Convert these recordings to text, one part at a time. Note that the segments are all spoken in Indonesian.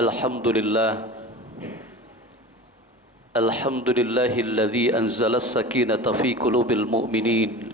Alhamdulillah Alhamdulillahilladzi anzala as-sakinata fi qulubil mu'minin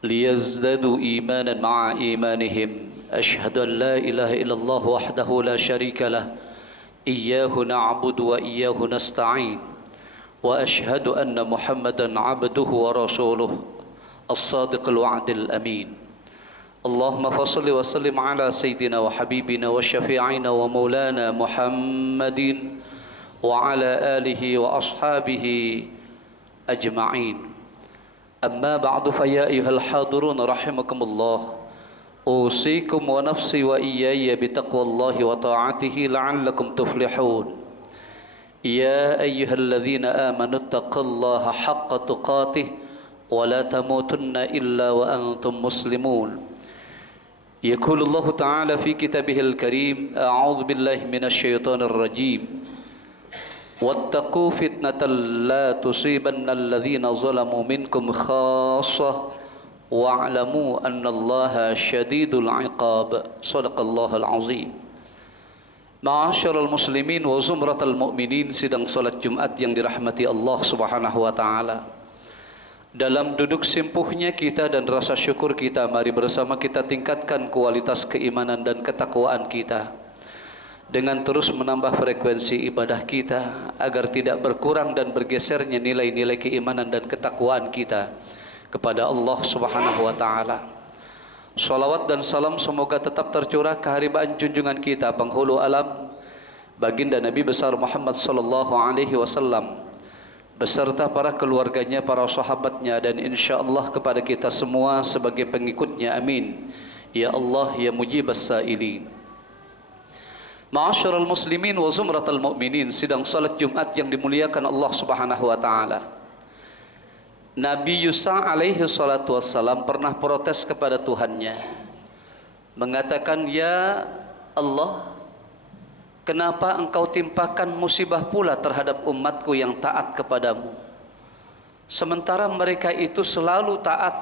liyazdadu imanan ma'a imanihim. Ashhadu an la ilaha illallah wahdahu la syarika lah, iyyahu na'budu wa iyyahu nasta'in, wa ashhadu anna Muhammadan 'abduhu wa rasuluhu as-sadiqul wa'dil amin. Allahumma fassalli wa sallim ala sayyidina wa habibina wa syafi'ina wa maulana Muhammadin wa ala alihi wa ashabihi ajma'in. Amma ba'du, fa ya ayyuhal hadirun rahimakumullah, usikum wa nafsi wa iyaya bitaqwallahi wa ta'atihi la'allakum tuflihun. Ya ayyuhalladzina amanu taqullaha haqqa tuqatih wa la tamutunna illa wa antum muslimun. Yaqulu Allah ta'ala fi kitabihil karim, a'udzu billahi minasy syaithanir rajim. Wattaqu fitnatan la tusibanna alladhina zalamu minkum khassah wa'lamu annallaha syadidul 'iqab. Shadaqallahul 'azim. Ma'asyiral muslimin wa zumratal mu'minin, sidang salat Jumat yang dirahmati Allah Subhanahu wa taala. Dalam duduk simpuhnya kita dan rasa syukur kita, mari bersama kita tingkatkan kualitas keimanan dan ketakwaan kita dengan terus menambah frekuensi ibadah kita agar tidak berkurang dan bergesernya nilai-nilai keimanan dan ketakwaan kita kepada Allah Subhanahu wa taala. Salawat dan salam semoga tetap tercurah keharibaan junjungan kita penghulu alam baginda Nabi besar Muhammad sallallahu alaihi wasallam beserta para keluarganya, para sahabatnya, dan insyaallah kepada kita semua sebagai pengikutnya. Amin ya Allah ya mujibas sa'ilin. Ma'asyiral muslimin wa zumratal mu'minin, sidang salat Jumat yang dimuliakan Allah Subhanahu wa taala. Nabi Yusa alaihi salatu wassalam pernah protes kepada Tuhannya, mengatakan, "Ya Allah, kenapa engkau timpakan musibah pula terhadap umatku yang taat kepadamu, sementara mereka itu selalu taat,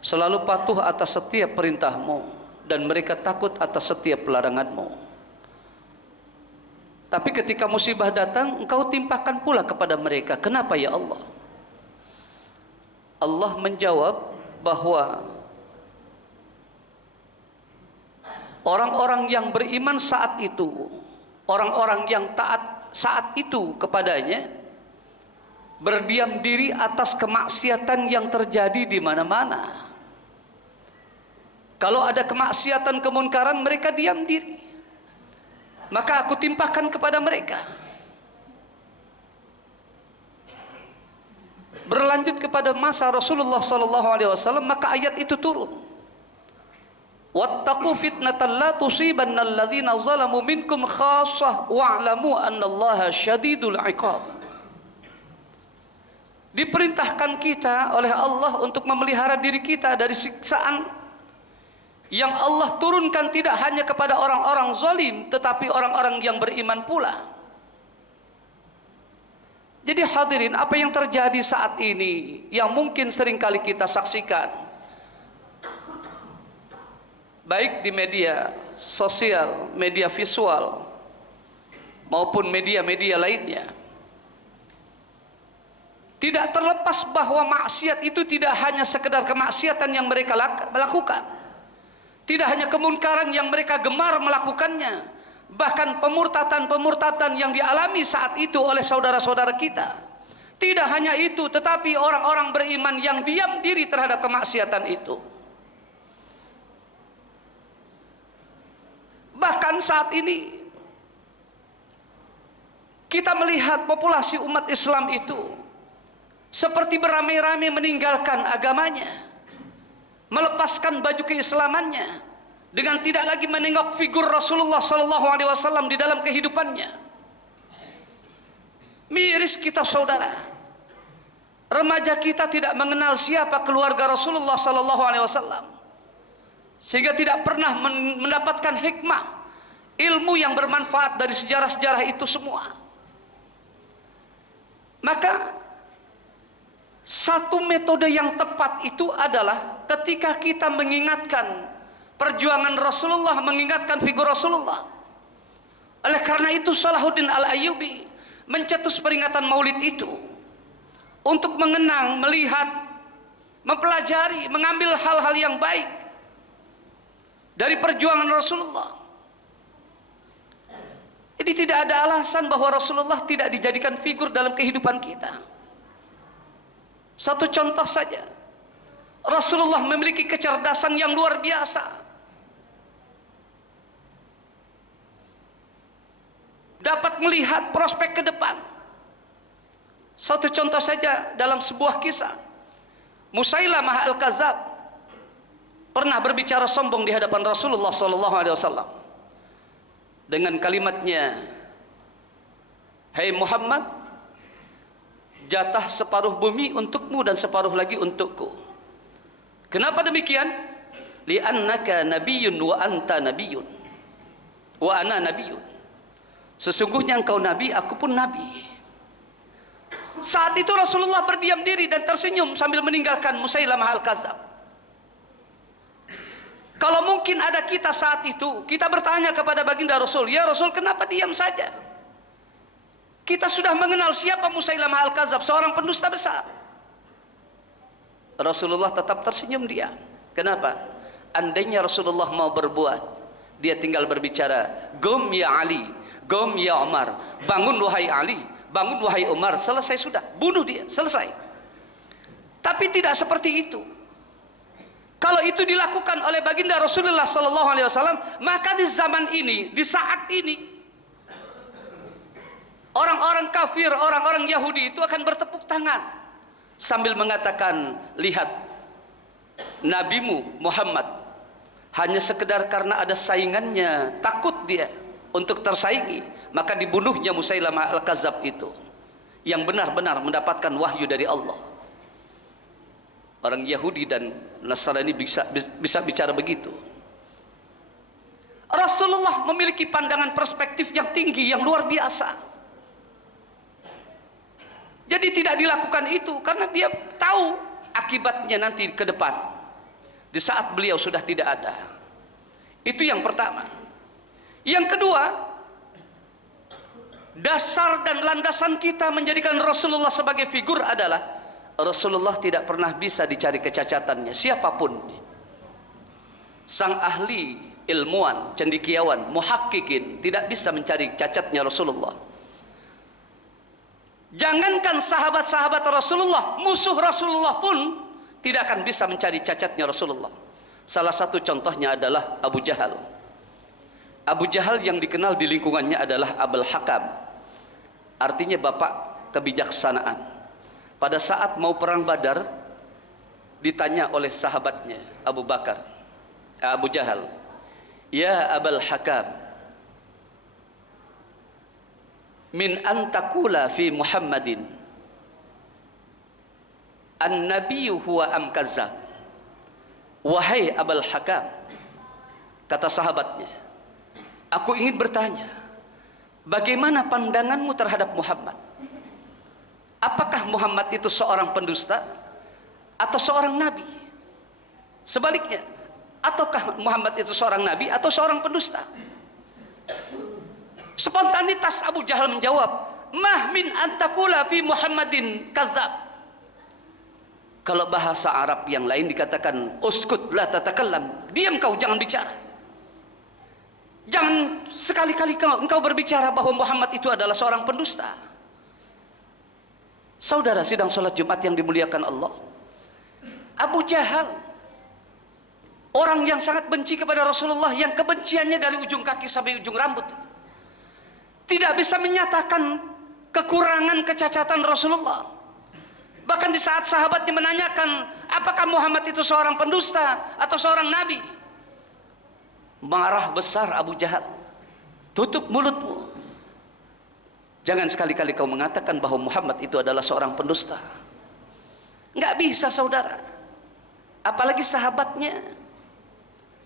selalu patuh atas setiap perintahmu, dan mereka takut atas setiap laranganmu. Tapi ketika musibah datang, engkau timpakan pula kepada mereka. Kenapa ya Allah?" Allah menjawab bahwa orang-orang yang beriman saat itu, orang-orang yang taat saat itu kepadanya, berdiam diri atas kemaksiatan yang terjadi di mana-mana. Kalau ada kemaksiatan, kemunkaran, mereka diam diri, maka aku timpakan kepada mereka. Berlanjut kepada masa Rasulullah SAW, maka ayat itu turun. Wattaqu fitnatan la tusibanna alladhina zalamu minkum khassah wa'lamu annallaha syadidul 'iqab. Diperintahkan kita oleh Allah untuk memelihara diri kita dari siksaan yang Allah turunkan tidak hanya kepada orang-orang zalim, tetapi orang-orang yang beriman pula. Jadi hadirin, apa yang terjadi saat ini yang mungkin sering kali kita saksikan, baik di media sosial, media visual, maupun media-media lainnya, tidak terlepas bahwa maksiat itu tidak hanya sekedar kemaksiatan yang mereka lakukan, tidak hanya kemunkaran yang mereka gemar melakukannya, bahkan pemurtatan-pemurtatan yang dialami saat itu oleh saudara-saudara kita. Tidak hanya itu, tetapi orang-orang beriman yang diam diri terhadap kemaksiatan itu. Bahkan saat ini kita melihat populasi umat Islam itu seperti beramai-ramai meninggalkan agamanya, melepaskan baju keislamannya, dengan tidak lagi menengok figur Rasulullah SAW di dalam kehidupannya. Miris kita saudara, remaja kita tidak mengenal siapa keluarga Rasulullah SAW, sehingga tidak pernah mendapatkan hikmah, ilmu yang bermanfaat dari sejarah-sejarah itu semua. Maka satu metode yang tepat itu adalah ketika kita mengingatkan perjuangan Rasulullah, mengingatkan figur Rasulullah, Oleh karena itu Salahuddin Al-Ayyubi mencetus peringatan Maulid itu untuk mengenang, melihat, mempelajari, mengambil hal-hal yang baik dari perjuangan Rasulullah. Jadi tidak ada alasan bahwa Rasulullah tidak dijadikan figur dalam kehidupan kita. Satu contoh saja, Rasulullah memiliki kecerdasan yang luar biasa. Dapat melihat prospek ke depan. Satu contoh saja dalam sebuah kisah, Musailamah Al-Kadzab pernah berbicara sombong di hadapan Rasulullah SAW dengan kalimatnya, "Hai Muhammad, jatah separuh bumi untukmu dan separuh lagi untukku." Kenapa demikian? Li'annaka nabiyyun wa anta nabiyyun wa ana nabiyyun. Sesungguhnya engkau nabi, aku pun nabi. Saat itu Rasulullah berdiam diri dan tersenyum sambil meninggalkan Musailamah Al-Kadzab. Kalau mungkin ada kita saat itu, kita bertanya kepada baginda Rasul, "Ya Rasul, kenapa diam saja? Kita sudah mengenal siapa Musailamah Al-Kadzab, seorang pendusta besar." Rasulullah tetap tersenyum dia. Kenapa? Andainya Rasulullah mau berbuat, dia tinggal berbicara, "Gum ya Ali, gum ya Umar, bangun wahai Ali, bangun wahai Umar," selesai sudah, bunuh dia, selesai. Tapi tidak seperti itu. Kalau itu dilakukan oleh baginda Rasulullah SAW, maka di zaman ini, di saat ini, orang-orang kafir, orang-orang Yahudi itu akan bertepuk tangan sambil mengatakan, "Lihat, nabimu Muhammad hanya sekedar karena ada saingannya, takut dia untuk tersaingi, maka dibunuhnya Musailamah Al-Kadzab itu yang benar-benar mendapatkan wahyu dari Allah." Orang Yahudi dan Nasrani bisa bicara begitu. Rasulullah memiliki pandangan perspektif yang tinggi, yang luar biasa. Jadi tidak dilakukan itu karena dia tahu akibatnya nanti ke depan, di saat beliau sudah tidak ada. Itu yang pertama. Yang kedua, dasar dan landasan kita menjadikan Rasulullah sebagai figur adalah Rasulullah tidak pernah bisa dicari kecacatannya, siapapun. Sang ahli, ilmuwan, cendekiawan, muhakkikin tidak bisa mencari cacatnya Rasulullah. Jangankan sahabat-sahabat Rasulullah, musuh Rasulullah pun tidak akan bisa mencari cacatnya Rasulullah. Salah satu contohnya adalah Abu Jahal. Abu Jahal yang dikenal di lingkungannya adalah Abul Hakam, artinya bapak kebijaksanaan. Pada saat mau perang Badar, ditanya oleh sahabatnya Abu Jahal, "Ya Abul Hakam, min antakula fi Muhammadin an-nabiyyu huwa am kazzab." Wahai Abul Hakam, kata sahabatnya, "Aku ingin bertanya, bagaimana pandanganmu terhadap Muhammad? Apakah Muhammad itu seorang pendusta atau seorang nabi? Sebaliknya, ataukah Muhammad itu seorang nabi atau seorang pendusta?" Spontanitas Abu Jahal menjawab, "Mah min antakula fi Muhammadin kadzab." Kalau bahasa Arab yang lain dikatakan, "Uskut la tatakallam," diam kau, jangan bicara. Jangan sekali-kali engkau berbicara bahwa Muhammad itu adalah seorang pendusta. Saudara sidang sholat Jumat yang dimuliakan Allah, Abu Jahal, orang yang sangat benci kepada Rasulullah, yang kebenciannya dari ujung kaki sampai ujung rambut, tidak bisa menyatakan kekurangan kecacatan Rasulullah. Bahkan di saat sahabatnya menanyakan, apakah Muhammad itu seorang pendusta atau seorang nabi, marah besar Abu Jahal, "Tutup mulutmu. Jangan sekali-kali kau mengatakan bahwa Muhammad itu adalah seorang pendusta." Nggak bisa, saudara. Apalagi sahabatnya.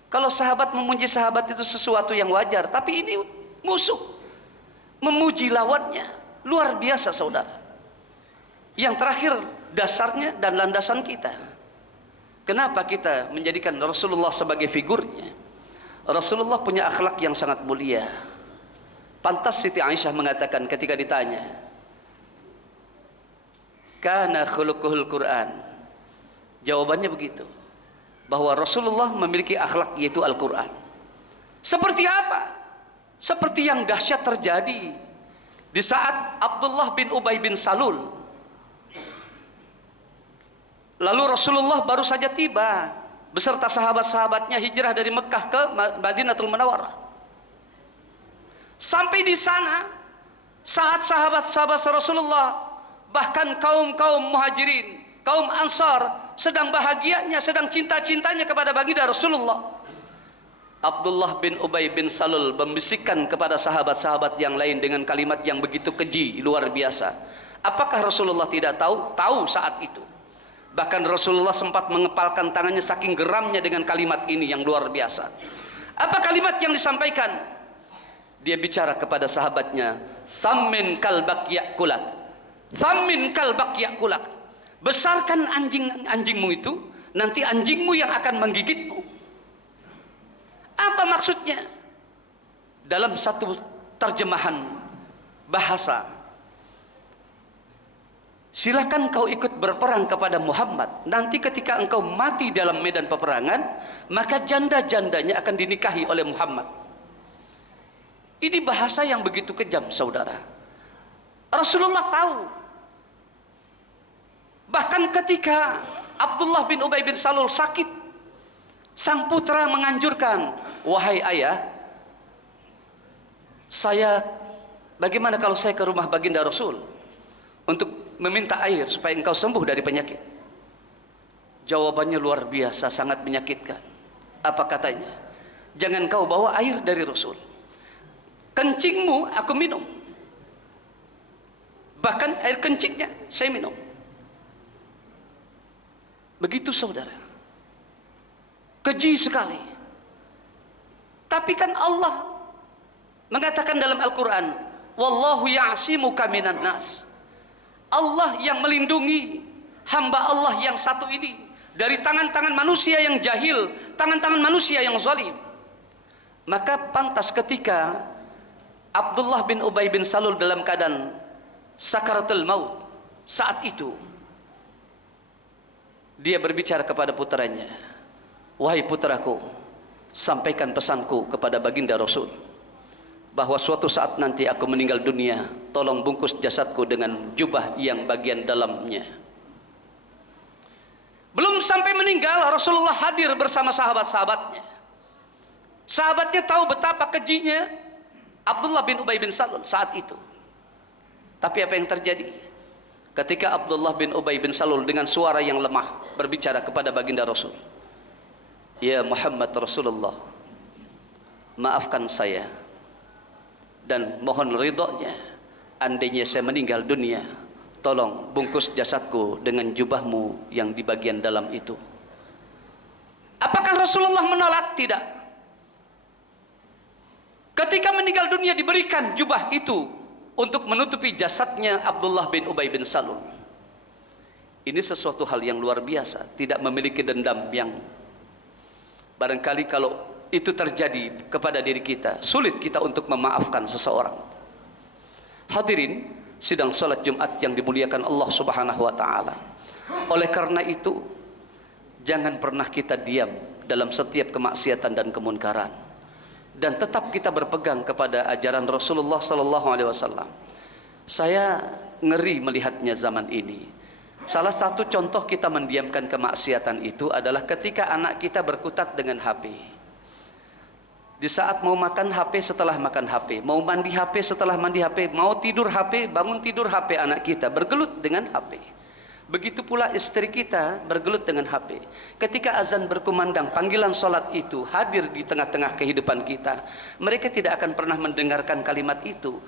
Kalau sahabat memuji sahabat itu sesuatu yang wajar, tapi ini musuh memuji lawannya, luar biasa, saudara. Yang terakhir, dasarnya dan landasan kita. Kenapa kita menjadikan Rasulullah sebagai figurnya? Rasulullah punya akhlak yang sangat mulia. Pantas Siti Aisyah mengatakan ketika ditanya, kana khuluquhul Quran. Jawabannya begitu, bahwa Rasulullah memiliki akhlak yaitu Al-Quran. Seperti apa? Seperti yang dahsyat terjadi di saat Abdullah bin Ubay bin Salul. Lalu Rasulullah baru saja tiba beserta sahabat-sahabatnya hijrah dari Mekah ke Madinatul Munawwarah. Sampai di sana, saat sahabat-sahabat Rasulullah, bahkan kaum-kaum muhajirin, kaum ansar, sedang bahagianya, sedang cinta-cintanya kepada baginda Rasulullah, Abdullah bin Ubay bin Salul membisikkan kepada sahabat-sahabat yang lain dengan kalimat yang begitu keji, luar biasa. Apakah Rasulullah tidak tahu? Tahu saat itu. Bahkan Rasulullah sempat mengepalkan tangannya saking geramnya dengan kalimat ini yang luar biasa. Apa kalimat yang disampaikan? Dia bicara kepada sahabatnya, "Sammin kalbak yakulak." Sammin kalbak yakulak. Besarkan anjingmu itu, nanti anjingmu yang akan menggigitmu. Apa maksudnya? Dalam satu terjemahan bahasa, silakan kau ikut berperang kepada Muhammad. Nanti ketika engkau mati dalam medan peperangan, maka janda-jandanya akan dinikahi oleh Muhammad. Ini bahasa yang begitu kejam, saudara. Rasulullah tahu. Bahkan ketika Abdullah bin Ubay bin Salul sakit, sang putra menganjurkan, "Wahai ayah, bagaimana kalau saya ke rumah baginda Rasul untuk meminta air supaya engkau sembuh dari penyakit?" Jawabannya luar biasa, sangat menyakitkan. Apa katanya? "Jangan kau bawa air dari Rasul. Kencingmu aku minum. Bahkan air kencingnya saya minum." Begitu, saudara. Keji sekali. Tapi kan Allah mengatakan dalam Al-Quran, "Wallahu ya'simuka minan nas." Allah yang melindungi hamba Allah yang satu ini dari tangan-tangan manusia yang jahil, tangan-tangan manusia yang zalim. Maka pantas ketika Abdullah bin Ubay bin Salul dalam keadaan sakaratul maut, saat itu dia berbicara kepada putranya, "Wahai putraku, sampaikan pesanku kepada baginda Rasul bahwa suatu saat nanti aku meninggal dunia, tolong bungkus jasadku dengan jubah yang bagian dalamnya." Belum sampai meninggal, Rasulullah hadir bersama sahabat-sahabatnya. Sahabatnya tahu betapa kejinya Abdullah bin Ubay bin Salul saat itu. Tapi apa yang terjadi? Ketika Abdullah bin Ubay bin Salul dengan suara yang lemah berbicara kepada baginda Rasul, "Ya Muhammad Rasulullah, maafkan saya dan mohon ridhonya, andainya saya meninggal dunia, tolong bungkus jasadku dengan jubahmu yang di bagian dalam itu." Apakah Rasulullah menolak? Tidak. Ketika meninggal dunia diberikan jubah itu untuk menutupi jasadnya Abdullah bin Ubay bin Salul. Ini sesuatu hal yang luar biasa, tidak memiliki dendam yang barangkali kalau itu terjadi kepada diri kita, sulit kita untuk memaafkan seseorang. Hadirin sidang salat Jumat yang dimuliakan Allah Subhanahu wa taala. Oleh karena itu, jangan pernah kita diam dalam setiap kemaksiatan dan kemunkaran. Dan tetap kita berpegang kepada ajaran Rasulullah sallallahu alaihi wasallam. Saya ngeri melihatnya zaman ini. Salah satu contoh kita mendiamkan kemaksiatan itu adalah ketika anak kita berkutat dengan HP. Di saat mau makan HP, setelah makan HP, mau mandi HP, setelah mandi HP, mau tidur HP, bangun tidur HP, anak kita bergelut dengan HP. Begitu pula istri kita bergelut dengan HP. Ketika azan berkumandang, panggilan sholat itu hadir di tengah-tengah kehidupan kita, mereka tidak akan pernah mendengarkan kalimat itu.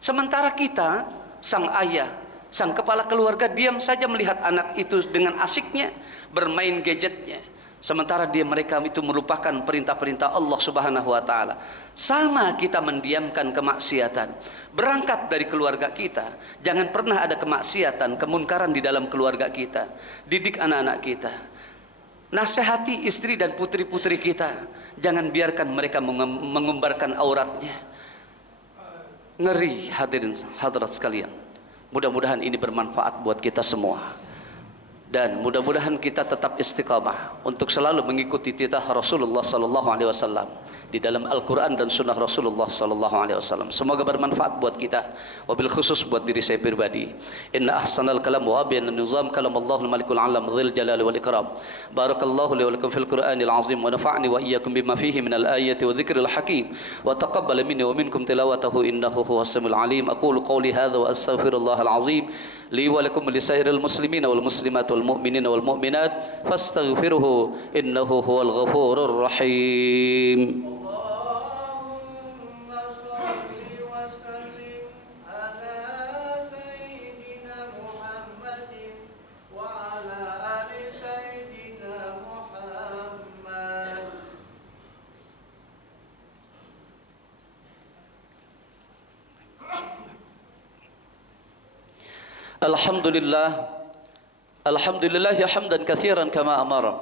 Sementara kita, sang ayah, sang kepala keluarga, diam saja melihat anak itu dengan asiknya bermain gadgetnya. Sementara mereka itu merupakan perintah-perintah Allah Subhanahu wa taala. Sama kita mendiamkan kemaksiatan. Berangkat dari keluarga kita. Jangan pernah ada kemaksiatan, kemunkaran di dalam keluarga kita. Didik anak-anak kita. Nasihati istri dan putri-putri kita. Jangan biarkan mereka mengumbarkan auratnya. Ngeri hadirin hadirat sekalian. Mudah-mudahan ini bermanfaat buat kita semua. Dan mudah-mudahan kita tetap istiqamah untuk selalu mengikuti titah Rasulullah sallallahu alaihi wasallam di dalam Al-Quran dan Sunnah Rasulullah sallallahu alaihi wasallam. Semoga bermanfaat buat kita, wabil khusus buat diri saya pribadi. Inna ahsanal kalam wa abyan nizam kalam Allahul malikul alam dzil jalali wal ikram. Barakallahu li wa lakum fil Qur'anil azim wa nafa'ni wa iyyakum bima fihi minal ayati wa dzikril hakim wa taqabbal minni wa minkum tilawatahu innahu huwas samiul alim. Aqulu qawli hadza wa astaghfirullahal azim li wa lakum li sairil muslimina wal muslimat wal mu'minina wal mu'minat fastaghfiruhu innahu huwal ghafurur rahim. Alhamdulillah hamdan katsiran kama amara.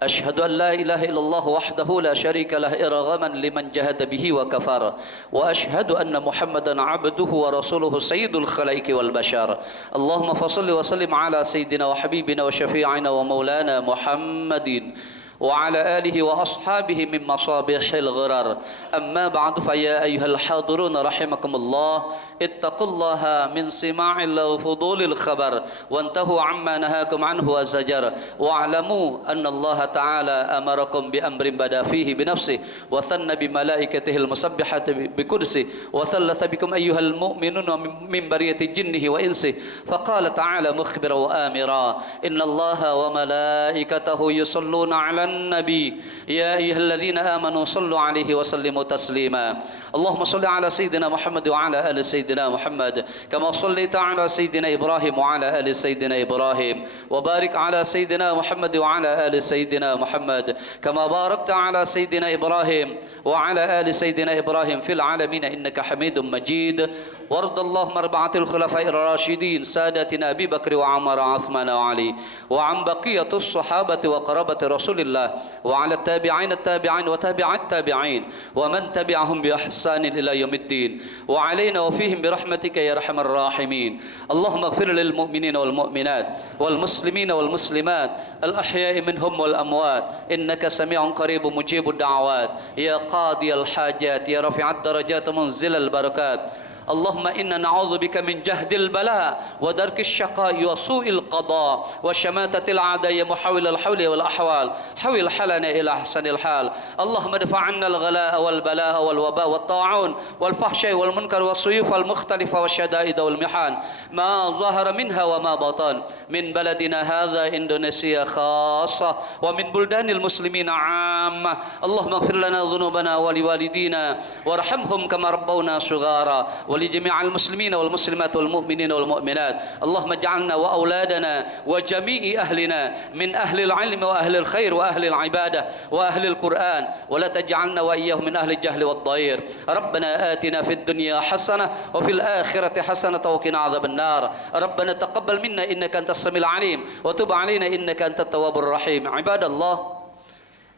Ashhadu an la ilaha illallah wahdahu la syarika lah irghaman liman jahada bihi wa kafara. Wa ashhadu anna Muhammadan abduhu wa rasuluhu sayyidul khalaiqi wal bashar. Allahumma fashalli wa sallim ala sayyidina wa habibina wa syafi'ina wa maulana Muhammadin وعلى آله وأصحابه من مصابيح الغرر. أما بعد فيا أيها الحاضرون رحمكم الله اتقوا الله من سماع الفضول الخبر وانتهوا عما نهاكم عنه وزجر واعلموا أن الله تعالى أمركم بأمر بدا فيه بنفسه وثنى بملائكته المسبحة بقدسه وثلث بكم أيها المؤمنون من برية جنه وإنسه فقال تعالى مخبرا وآمرا إن الله وملائكته يصلون على النبي يا أيها الذين آمنوا صلوا عليه وسلموا تسليما. اللهم صل على سيدنا محمد وعلى آل سيدنا محمد كما صليت على سيدنا إبراهيم وعلى آل سيدنا إبراهيم وبارك على سيدنا محمد وعلى آل سيدنا محمد كما باركت على سيدنا إبراهيم وعلى آل سيدنا إبراهيم في العالمين إنك حميد مجيد. وارض اللهم أربعة الخلفاء الراشدين سادتنا أبي بكر وعمر وعثمان وعلي وعن بقية الصحابة وقرابة رسول الله وعلى التابعين وتابع التابعين ومن تبعهم بإحسان إلى يوم الدين وعلينا وفيهم برحمتك يا أرحم الراحمين. اللهم اغفر للمؤمنين والمؤمنات والمسلمين والمسلمات الأحياء منهم والأموات إنك سميع قريب مجيب الدعوات يا قاضي الحاجات يا رافع الدرجات منزل البركات. اللهم إنا نعوذ بك من جهد البلاء ودرك الشقاء وسوء القضاء وشماتة الأعداء محاول الحول والأحوال حول حالنا إلى أحسن الحال. اللهم ادفع عنا الغلاء والبلاء والوباء والطاعون والفحشاء والمنكر والسيوف المختلفة والشدائد والمحان ما ظهر منها وما بطن من بلدنا هذا إندونيسيا خاصة ومن بلدان المسلمين عامة. اللهم اغفر لنا ذنوبنا ولوالدينا وارحمهم كما ربونا صغارا ولجميع المسلمين والمسلمات والمؤمنين والمؤمنات. اللهم اجعلنا وأولادنا وجميع أهلنا من أهل العلم وأهل الخير وأهل العبادة وأهل القرآن ولا تجعلنا وإياهم من أهل الجهل والضير. ربنا آتنا في الدنيا حسنة وفي الآخرة حسنة وقنا عذاب النار. ربنا تقبل منا إنك أنت السميع العليم وتب علينا إنك أنت التواب الرحيم. عباد الله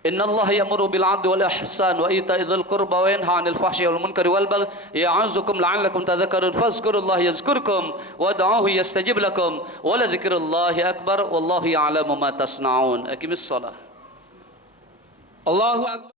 إن الله يأمر بالعدل والإحسان وإيتاء ذي القربى وينهى عن الفحشاء والمنكر والبغي يعظكم لعلكم تذكرون فاذكروا الله يذكركم وادعوه يستجب لكم ولذكر الله أكبر والله يعلم ما تصنعون. أقم الصلاة. الله أكبر.